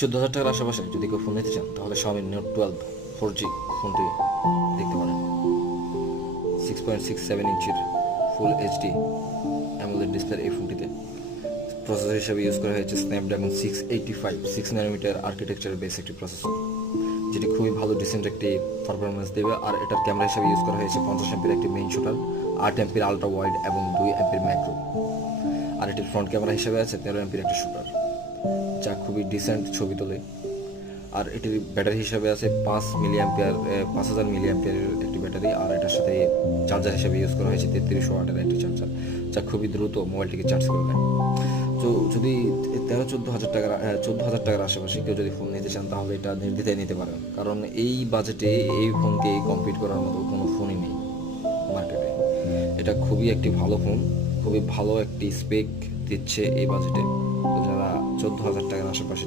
14,000 টাকার আশেপাশে যদি কেউ ফোন নিতে চান তাহলে Xiaomi Note 12 4G ফোনটি দেখতে পারেন। 6.67 ইঞ্চির ফুল এইচডি অ্যামোলেড ডিসপ্লের এই ফোনটিতে প্রসেসর হিসেবে ইউজ করা হয়েছে স্ন্যাপড্রাগন 685 6 ন্যানোমিটার আর্কিটেকচারের বেস একটি প্রসেসর, যেটি খুবই ভালো ডিসেন্ট একটি পারফরমেন্স দেবে। আর এটার ক্যামেরা হিসেবে ইউজ করা হয়েছে 50 এমপির একটি মেইন শুটার, 8 এমপির আলট্রা ওয়াইড এবং 2 এমপির ম্যাক্রো। আর এটির ফ্রন্ট ক্যামেরা হিসেবে আছে 13 এমপির একটি শুটার, যা খুবই ডিসেন্ট ছবি তোলে। আর এটির ব্যাটারি হিসেবে আছে 5000 মিলি অ্যাম্পিয়ারের একটি ব্যাটারি। আর এটার সাথে চার্জার হিসেবে ইউজ করা হয়েছে 3300 ওয়াটের একটি চার্জার, যা খুবই দ্রুত মোবাইলটিকে চার্জ করে নেয়। তো যদি 14,000 টাকার আশেপাশে কেউ যদি ফোন নিতে চান তাহলে এটা নির্দ্বিধায় নিতে পারেন, কারণ এই বাজেটে এই ফোনকে কম্পিট করার মতো কোনো ফোনই নেই মার্কেটে। এটা খুবই একটি ভালো ফোন, খুবই ভালো একটি স্পেক দিচ্ছে এই বাজেটে। তো যারা 14,000 টাকার আশেপাশে